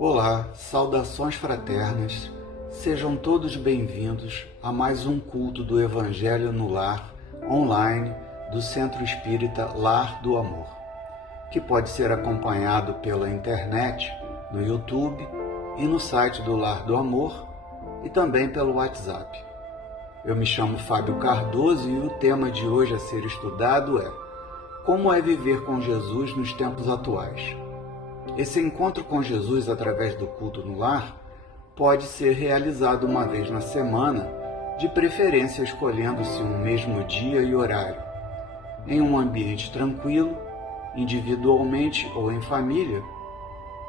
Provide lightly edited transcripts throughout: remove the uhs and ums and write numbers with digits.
Olá, saudações fraternas, sejam todos bem-vindos a mais um culto do Evangelho no Lar, online, do Centro Espírita Lar do Amor, que pode ser acompanhado pela internet, no YouTube e no site do Lar do Amor e também pelo WhatsApp. Eu me chamo Fábio Cardoso e o tema de hoje a ser estudado é Como é viver com Jesus nos tempos atuais? Esse encontro com Jesus através do culto no lar pode ser realizado uma vez na semana, de preferência escolhendo-se um mesmo dia e horário, em um ambiente tranquilo, individualmente ou em família,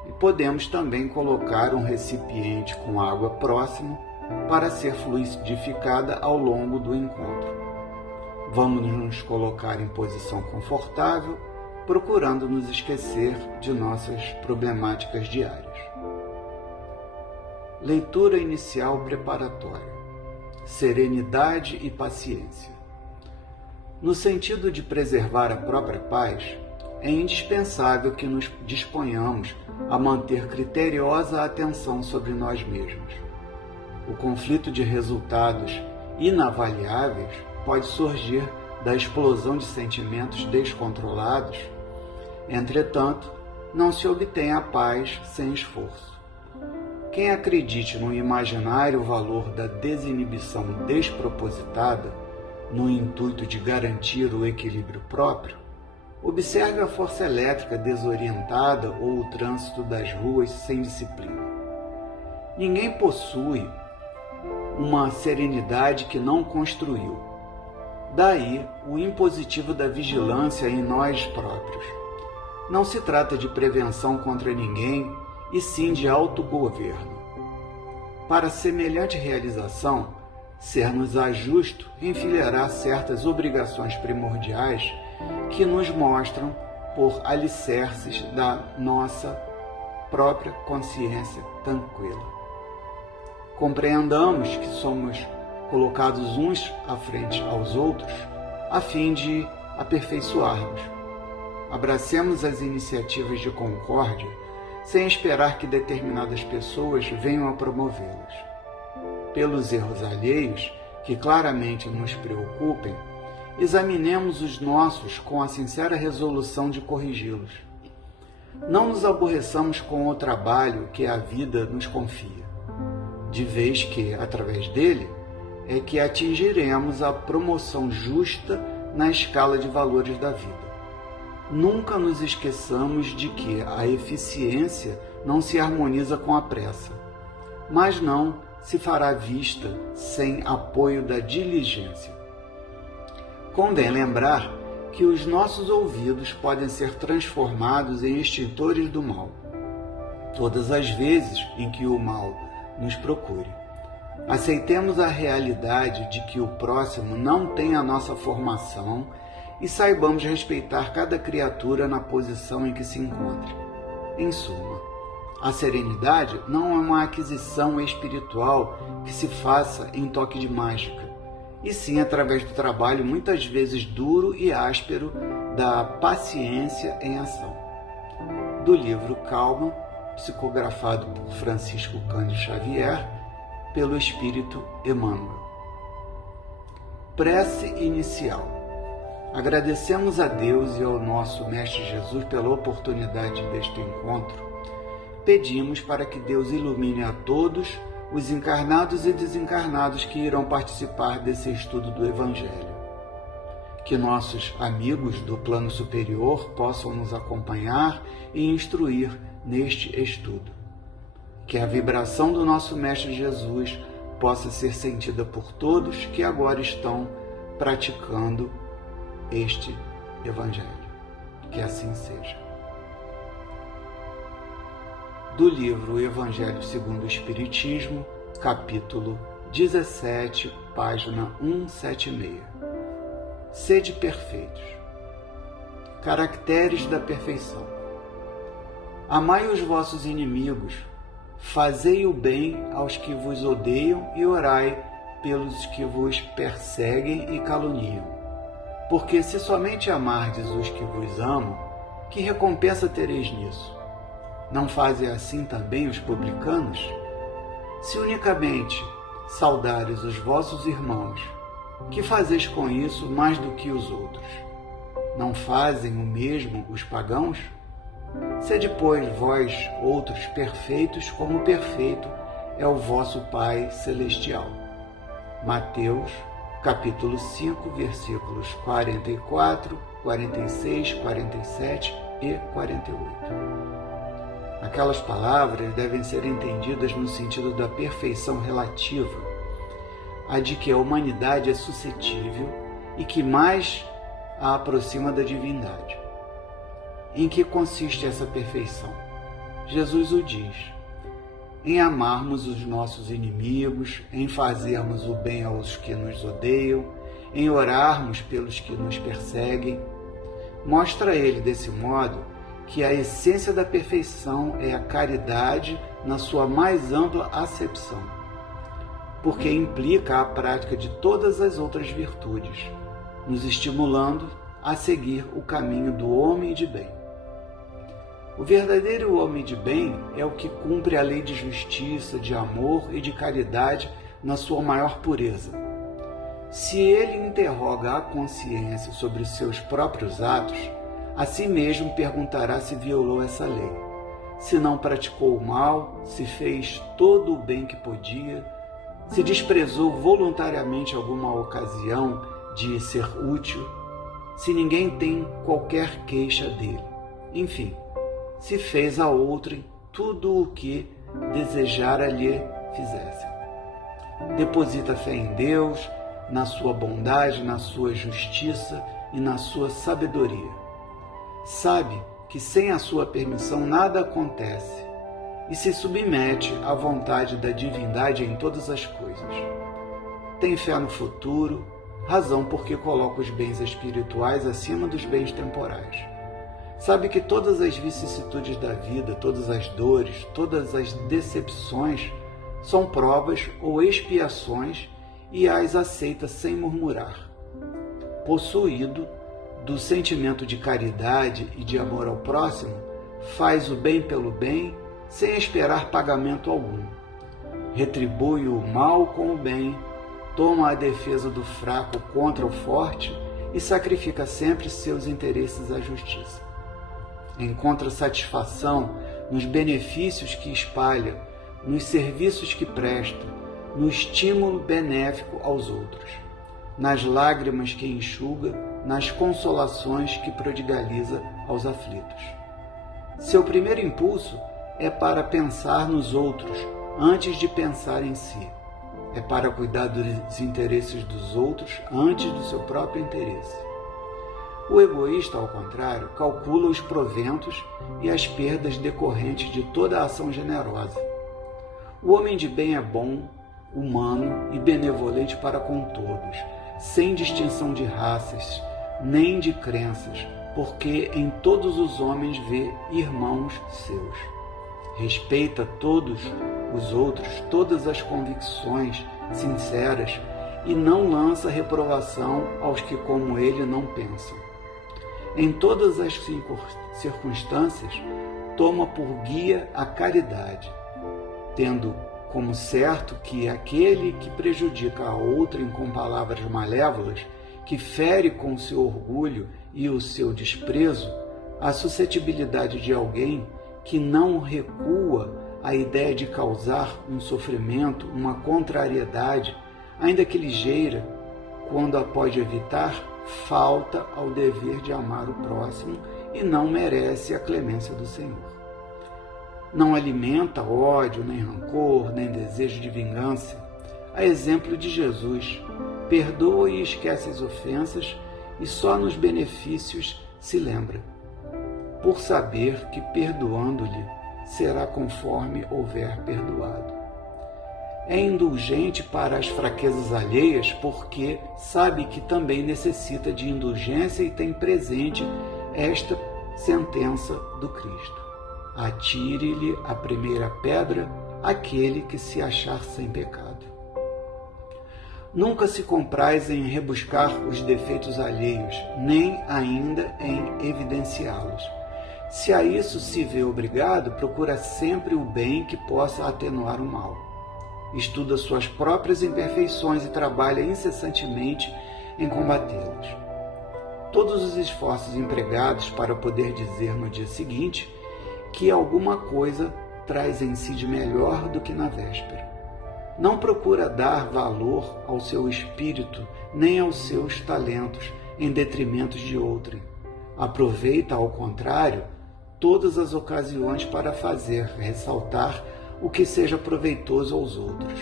e podemos também colocar um recipiente com água próximo para ser fluidificada ao longo do encontro. Vamos nos colocar em posição confortável, procurando nos esquecer de nossas problemáticas diárias. Leitura inicial preparatória. Serenidade e paciência. No sentido de preservar a própria paz, é indispensável que nos disponhamos a manter criteriosa atenção sobre nós mesmos. O conflito de resultados inavaliáveis pode surgir da explosão de sentimentos descontrolados. Entretanto, não se obtém a paz sem esforço. Quem acredite no imaginário valor da desinibição despropositada, no intuito de garantir o equilíbrio próprio, observe a força elétrica desorientada ou o trânsito das ruas sem disciplina. Ninguém possui uma serenidade que não construiu. Daí o impositivo da vigilância em nós próprios. Não se trata de prevenção contra ninguém, e sim de autogoverno. Para semelhante realização, ser-nos-á justo enfileirar certas obrigações primordiais que nos mostram por alicerces da nossa própria consciência tranquila. Compreendamos que somos colocados uns à frente aos outros, a fim de aperfeiçoarmos. Abracemos as iniciativas de concórdia, sem esperar que determinadas pessoas venham a promovê-las. Pelos erros alheios, que claramente nos preocupem, examinemos os nossos com a sincera resolução de corrigi-los. Não nos aborreçamos com o trabalho que a vida nos confia, de vez que, através dele, é que atingiremos a promoção justa na escala de valores da vida. Nunca nos esqueçamos de que a eficiência não se harmoniza com a pressa, mas não se fará vista sem apoio da diligência. Convém lembrar que os nossos ouvidos podem ser transformados em extintores do mal, todas as vezes em que o mal nos procure. Aceitemos a realidade de que o próximo não tem a nossa formação e saibamos respeitar cada criatura na posição em que se encontre. Em suma, a serenidade não é uma aquisição espiritual que se faça em toque de mágica, e sim através do trabalho muitas vezes duro e áspero da paciência em ação. Do livro Calma, psicografado por Francisco Cândido Xavier, pelo Espírito Emmanuel. Prece inicial. Agradecemos a Deus e ao nosso Mestre Jesus pela oportunidade deste encontro. Pedimos para que Deus ilumine a todos os encarnados e desencarnados que irão participar desse estudo do Evangelho. Que nossos amigos do plano superior possam nos acompanhar e instruir neste estudo. Que a vibração do nosso Mestre Jesus possa ser sentida por todos que agora estão praticando este Evangelho. Que assim seja. Do livro Evangelho segundo o Espiritismo, capítulo 17, página 176. Sede perfeitos. Caracteres da perfeição. Amai os vossos inimigos, fazei o bem aos que vos odeiam e orai pelos que vos perseguem e caluniam. Porque se somente amardes os que vos amam, que recompensa tereis nisso? Não fazem assim também os publicanos? Se unicamente saudares os vossos irmãos, que fazeis com isso mais do que os outros? Não fazem o mesmo os pagãos? Sede, pois, vós outros perfeitos, como perfeito é o vosso Pai Celestial. Mateus, capítulo 5, versículos 44, 46, 47 e 48. Aquelas palavras devem ser entendidas no sentido da perfeição relativa, a de que a humanidade é suscetível e que mais a aproxima da divindade. Em que consiste essa perfeição? Jesus o diz: em amarmos os nossos inimigos, em fazermos o bem aos que nos odeiam, em orarmos pelos que nos perseguem. Mostra ele, desse modo, que a essência da perfeição é a caridade na sua mais ampla acepção, porque implica a prática de todas as outras virtudes, nos estimulando a seguir o caminho do homem de bem. O verdadeiro homem de bem é o que cumpre a lei de justiça, de amor e de caridade na sua maior pureza. Se ele interroga a consciência sobre os seus próprios atos, a si mesmo perguntará se violou essa lei, se não praticou o mal, se fez todo o bem que podia, se desprezou voluntariamente alguma ocasião de ser útil, se ninguém tem qualquer queixa dele. Enfim, se fez a outrem tudo o que desejara lhe fizesse. Deposita fé em Deus, na sua bondade, na sua justiça e na sua sabedoria. Sabe que sem a sua permissão nada acontece e se submete à vontade da divindade em todas as coisas. Tem fé no futuro, razão porque coloca os bens espirituais acima dos bens temporais. Sabe que todas as vicissitudes da vida, todas as dores, todas as decepções são provas ou expiações e as aceita sem murmurar. Possuído do sentimento de caridade e de amor ao próximo, faz o bem pelo bem sem esperar pagamento algum. Retribui o mal com o bem, toma a defesa do fraco contra o forte e sacrifica sempre seus interesses à justiça. Encontra satisfação nos benefícios que espalha, nos serviços que presta, no estímulo benéfico aos outros, nas lágrimas que enxuga, nas consolações que prodigaliza aos aflitos. Seu primeiro impulso é para pensar nos outros antes de pensar em si. É para cuidar dos interesses dos outros antes do seu próprio interesse. O egoísta, ao contrário, calcula os proventos e as perdas decorrentes de toda a ação generosa. O homem de bem é bom, humano e benevolente para com todos, sem distinção de raças, nem de crenças, porque em todos os homens vê irmãos seus. Respeita todos os outros, todas as convicções sinceras e não lança reprovação aos que como ele não pensam. Em todas as circunstâncias, toma por guia a caridade, tendo como certo que aquele que prejudica a outrem com palavras malévolas, que fere com o seu orgulho e o seu desprezo a suscetibilidade de alguém que não recua à ideia de causar um sofrimento, uma contrariedade, ainda que ligeira, quando a pode evitar, falta ao dever de amar o próximo e não merece a clemência do Senhor. Não alimenta ódio, nem rancor, nem desejo de vingança. A exemplo de Jesus, perdoa e esquece as ofensas e só nos benefícios se lembra, por saber que perdoando-lhe será conforme houver perdoado. É indulgente para as fraquezas alheias porque sabe que também necessita de indulgência e tem presente esta sentença do Cristo: atire-lhe a primeira pedra aquele que se achar sem pecado. Nunca se compraz em rebuscar os defeitos alheios, nem ainda em evidenciá-los. Se a isso se vê obrigado, procura sempre o bem que possa atenuar o mal. Estuda suas próprias imperfeições e trabalha incessantemente em combatê-las. Todos os esforços empregados para poder dizer no dia seguinte que alguma coisa traz em si de melhor do que na véspera. Não procura dar valor ao seu espírito nem aos seus talentos em detrimento de outrem. Aproveita, ao contrário, todas as ocasiões para fazer ressaltar o que seja proveitoso aos outros.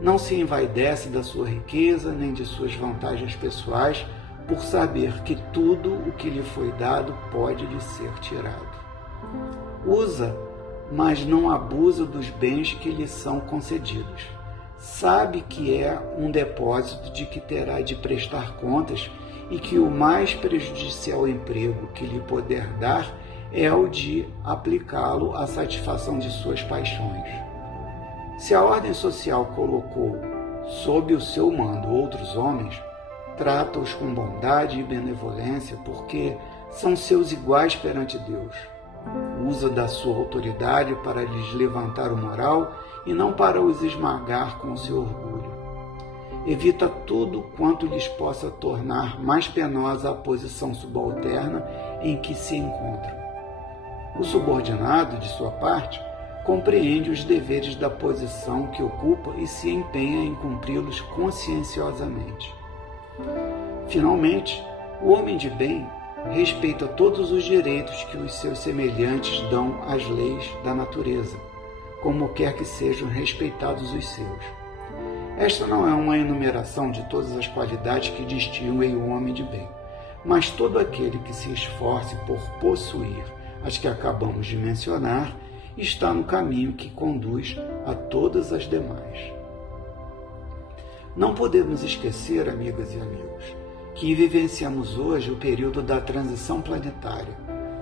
Não se envaidece da sua riqueza nem de suas vantagens pessoais, por saber que tudo o que lhe foi dado pode lhe ser tirado. Usa, mas não abusa dos bens que lhe são concedidos. Sabe que é um depósito de que terá de prestar contas e que o mais prejudicial emprego que lhe puder dar é o de aplicá-lo à satisfação de suas paixões. Se a ordem social colocou sob o seu mando outros homens, trata-os com bondade e benevolência, porque são seus iguais perante Deus. Usa da sua autoridade para lhes levantar o moral e não para os esmagar com o seu orgulho. Evita tudo quanto lhes possa tornar mais penosa a posição subalterna em que se encontram. O subordinado, de sua parte, compreende os deveres da posição que ocupa e se empenha em cumpri-los conscienciosamente. Finalmente, o homem de bem respeita todos os direitos que os seus semelhantes dão às leis da natureza, como quer que sejam respeitados os seus. Esta não é uma enumeração de todas as qualidades que distinguem o homem de bem, mas todo aquele que se esforce por possuir as que acabamos de mencionar está no caminho que conduz a todas as demais. Não podemos esquecer, amigas e amigos, que vivenciamos hoje o período da transição planetária,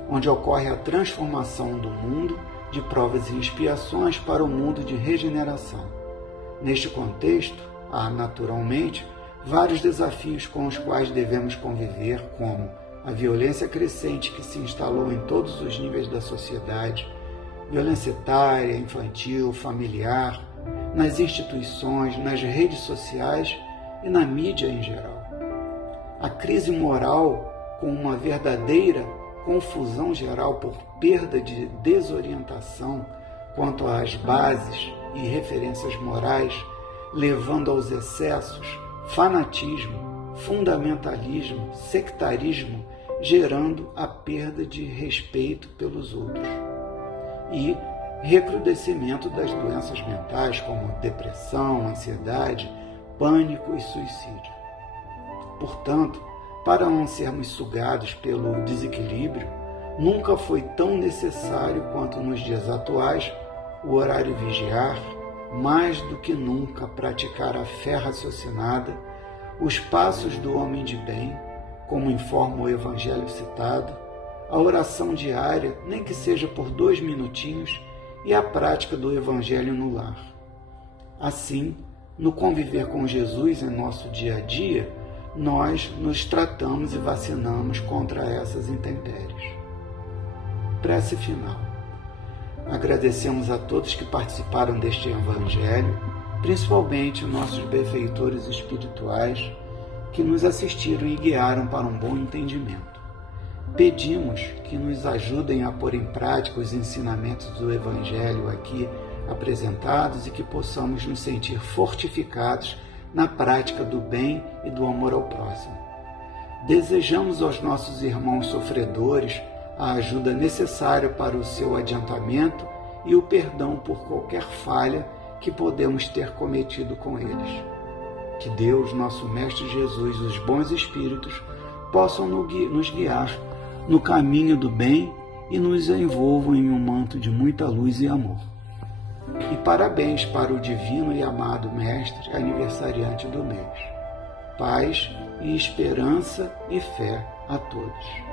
onde ocorre a transformação do mundo de provas e expiações para o mundo de regeneração. Neste contexto, há, naturalmente, vários desafios com os quais devemos conviver, como a violência crescente que se instalou em todos os níveis da sociedade, violência etária, infantil, familiar, nas instituições, nas redes sociais e na mídia em geral. A crise moral, com uma verdadeira confusão geral por perda de desorientação quanto às bases e referências morais, levando aos excessos, fanatismo, fundamentalismo, sectarismo, gerando a perda de respeito pelos outros. E recrudescimento das doenças mentais como depressão, ansiedade, pânico e suicídio. Portanto, para não sermos sugados pelo desequilíbrio, nunca foi tão necessário quanto nos dias atuais o horário vigiar, mais do que nunca praticar a fé raciocinada, os passos do homem de bem, como informa o Evangelho citado, a oração diária, nem que seja por 2 minutinhos, e a prática do Evangelho no lar. Assim, no conviver com Jesus em nosso dia a dia, nós nos tratamos e vacinamos contra essas intempéries. Prece final. Agradecemos a todos que participaram deste Evangelho, principalmente nossos benfeitores espirituais, que nos assistiram e guiaram para um bom entendimento. Pedimos que nos ajudem a pôr em prática os ensinamentos do Evangelho aqui apresentados e que possamos nos sentir fortificados na prática do bem e do amor ao próximo. Desejamos aos nossos irmãos sofredores a ajuda necessária para o seu adiantamento e o perdão por qualquer falha que podemos ter cometido com eles. Que Deus, nosso Mestre Jesus, os bons espíritos, possam nos guiar no caminho do bem e nos envolvam em um manto de muita luz e amor. E parabéns para o divino e amado Mestre aniversariante do mês. Paz e esperança e fé a todos.